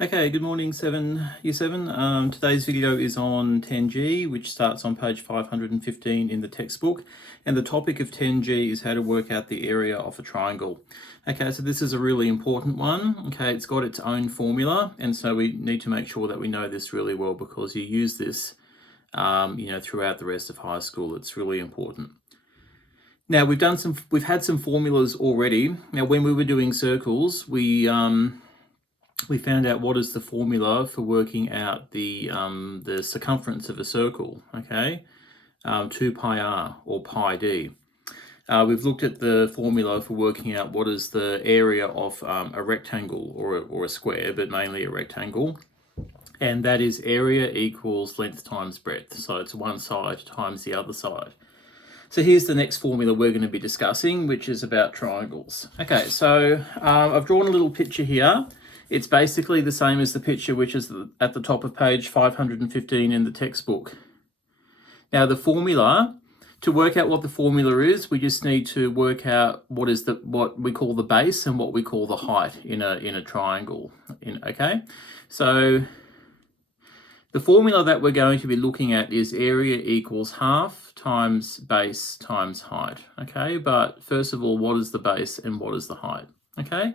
Okay, good morning, Year 7. Today's video is on 10G, which starts on page 515 in the textbook. And the topic of 10G is how to work out the area of a triangle. Okay, so this is a really important one. Okay, it's got its own formula, and so we need to make sure that we know this really well because you use this throughout the rest of high school. It's really important. Now we've had some formulas already. Now when we were doing circles, we found out what is the formula for working out the circumference of a circle, okay? 2 pi r or pi d. We've looked at the formula for working out what is the area of a rectangle or a square, but mainly a rectangle. And that is area equals length times breadth. So it's one side times the other side. So here's the next formula we're going to be discussing, which is about triangles. Okay, so I've drawn a little picture here. It's basically the same as the picture which is at the top of page 515 in the textbook. Now the formula, to work out what the formula is, we just need to work out what we call the base and what we call the height in a triangle. Okay, so the formula that we're going to be looking at is area equals half times base times height. Okay, but first of all, what is the base and what is the height? Okay.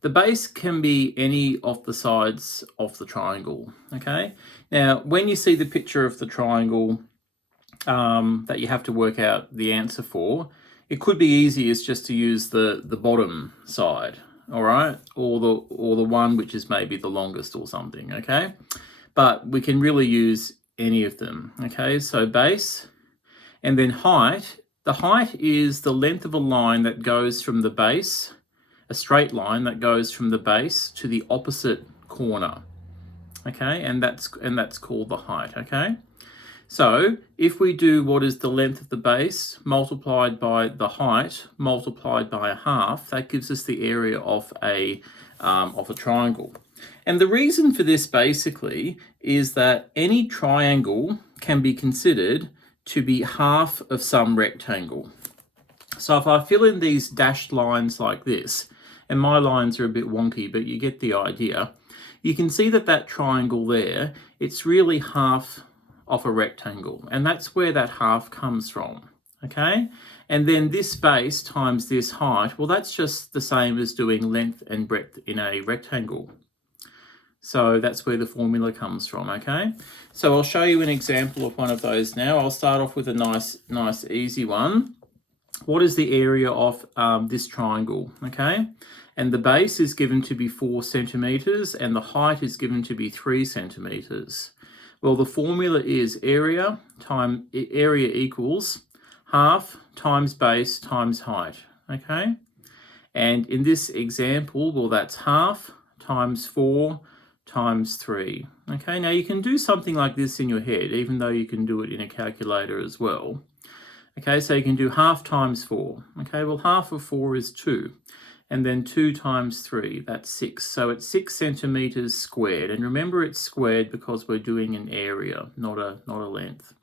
The base can be any of the sides of the triangle, okay? Now, when you see the picture of the triangle that you have to work out the answer for, it could be easiest just to use the bottom side, all right? Or the one which is maybe the longest or something, okay? But we can really use any of them, okay? So base, and then height. The height is the length of a line that goes from the base, a straight line that goes from the base to the opposite corner, okay, and that's called the height. Okay, so if we do what is the length of the base multiplied by the height multiplied by a half, that gives us the area of a triangle. And the reason for this basically is that any triangle can be considered to be half of some rectangle. So if I fill in these dashed lines like this, and my lines are a bit wonky, but you get the idea, you can see that triangle there, it's really half of a rectangle, and that's where that half comes from, okay? And then this base times this height, well, that's just the same as doing length and breadth in a rectangle. So that's where the formula comes from, okay? So I'll show you an example of one of those now. I'll start off with a nice easy one. What is the area of this triangle, okay? And the base is given to be 4 centimeters and the height is given to be 3 centimeters. Well, the formula is area equals half times base times height, okay? And in this example, well, that's half times 4 times 3. Okay, now you can do something like this in your head, even though you can do it in a calculator as well. Okay, so you can do half times 4. Okay, well, half of 4 is 2. And then 2 times 3, that's 6. So it's 6 centimeters squared. And remember, it's squared because we're doing an area, not a length.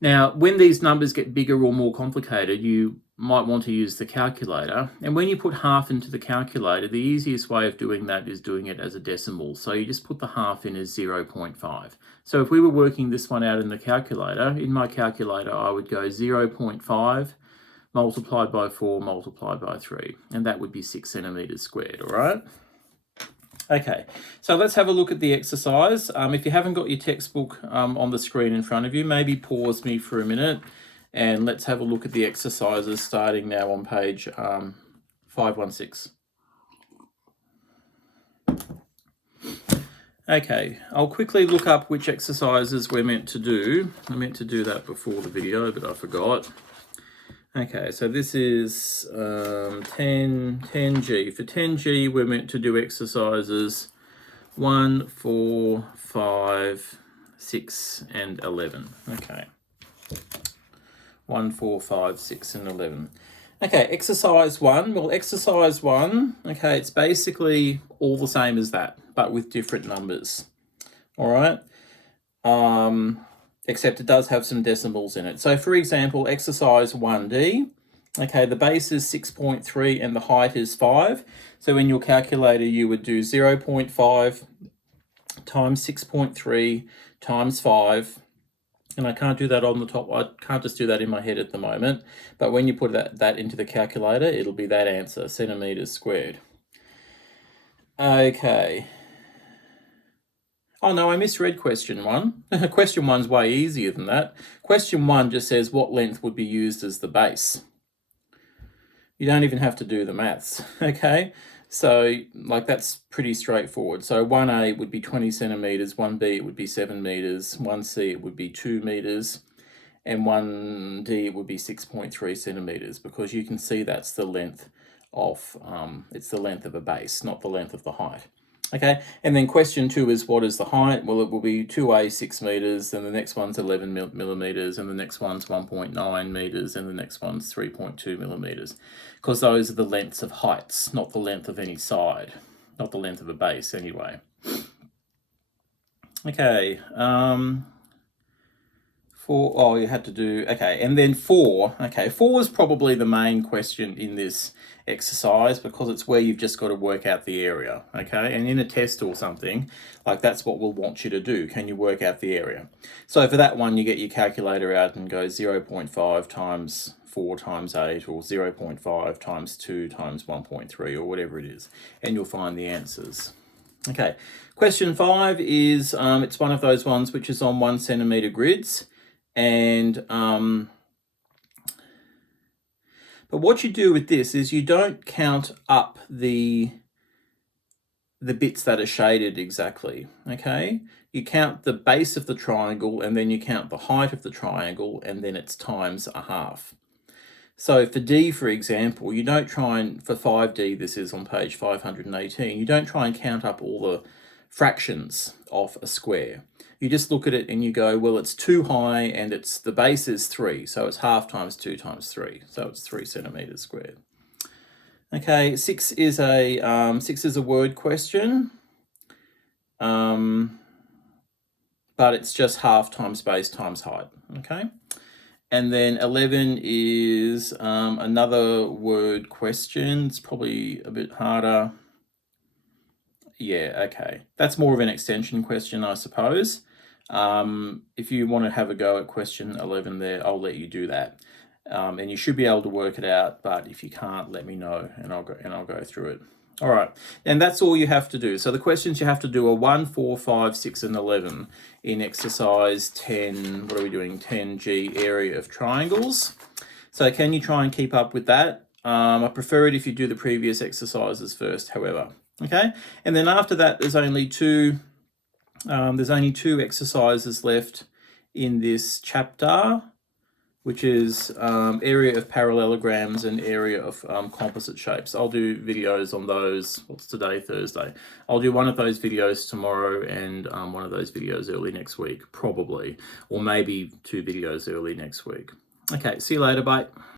Now, when these numbers get bigger or more complicated, you might want to use the calculator. And when you put half into the calculator, the easiest way of doing that is doing it as a decimal. So you just put the half in as 0.5. So if we were working this one out in the calculator, in my calculator, I would go 0.5 multiplied by 4 multiplied by 3. And that would be 6 centimeters squared, all right? Okay, so let's have a look at the exercise. If you haven't got your textbook on the screen in front of you, maybe pause me for a minute and let's have a look at the exercises starting now on page 516. Okay, I'll quickly look up which exercises we're meant to do. I meant to do that before the video, but I forgot. Okay, so this is 10G. For 10G, we're meant to do exercises 1, 4, 5, 6, and 11. Okay. 1, 4, 5, 6, and 11. Okay, exercise 1. Well, exercise 1, okay, it's basically all the same as that, but with different numbers. All right? Except it does have some decimals in it. So for example, exercise 1D, Okay, the base is 6.3 and the height is 5. So in your calculator, you would do 0.5 times 6.3 times 5. And I can't do that on the top. I can't just do that in my head at the moment. But when you put that into the calculator, it'll be that answer, centimeters squared. Okay. Oh no, I misread question 1. Question 1's way easier than that. Question 1 just says what length would be used as the base. You don't even have to do the maths, okay? So, like, that's pretty straightforward. So 1A would be 20 centimeters, 1B would be 7 meters, 1C it would be 2 meters, and 1D would be 6.3 centimeters, because you can see that's the length of, it's the length of a base, not the length of the height. Okay, and then question 2 is what is the height? Well, it will be 2A 6 meters, and the next one's 11 millimeters, and the next one's 1.9 meters, and the next one's 3.2 millimeters, because those are the lengths of heights, not the length of any side, not the length of a base anyway. Okay, you had to do, okay, and then 4. Okay, 4 is probably the main question in this exercise, because it's where you've just got to work out the area, okay? And in a test or something, like, that's what we'll want you to do. Can you work out the area? So for that one, you get your calculator out and go 0.5 times 4 times 8, or 0.5 times 2 times 1.3, or whatever it is, and you'll find the answers. Okay, question 5 is, it's one of those ones which is on 1 centimeter grids. And but what you do with this is you don't count up the bits that are shaded exactly, okay? You count the base of the triangle, and then you count the height of the triangle, and then it's times a half. So for D, for example, you don't try and, for 5D, this is on page 518, you don't try and count up all the fractions of a square. You just look at it and you go, well, it's 2 high and it's the base is 3, so it's half times 2 times 3, so it's 3 centimeters squared. Okay, 6 is a word question, but it's just half times base times height. Okay, and then 11 is another word question. It's probably a bit harder. Yeah, okay. That's more of an extension question, I suppose. If you want to have a go at question 11 there, I'll let you do that. And you should be able to work it out, but if you can't, let me know and I'll go through it. All right, and that's all you have to do. So the questions you have to do are 1, 4, 5, 6, and 11 in exercise 10. What are we doing? 10G, area of triangles. So can you try and keep up with that? I prefer it if you do the previous exercises first, however. Okay, and then after that, there's only two exercises left in this chapter, which is area of parallelograms and area of composite shapes. I'll do videos on those. What's today? Thursday. I'll do one of those videos tomorrow and one of those videos early next week, probably, or maybe 2 videos early next week. Okay, see you later. Bye.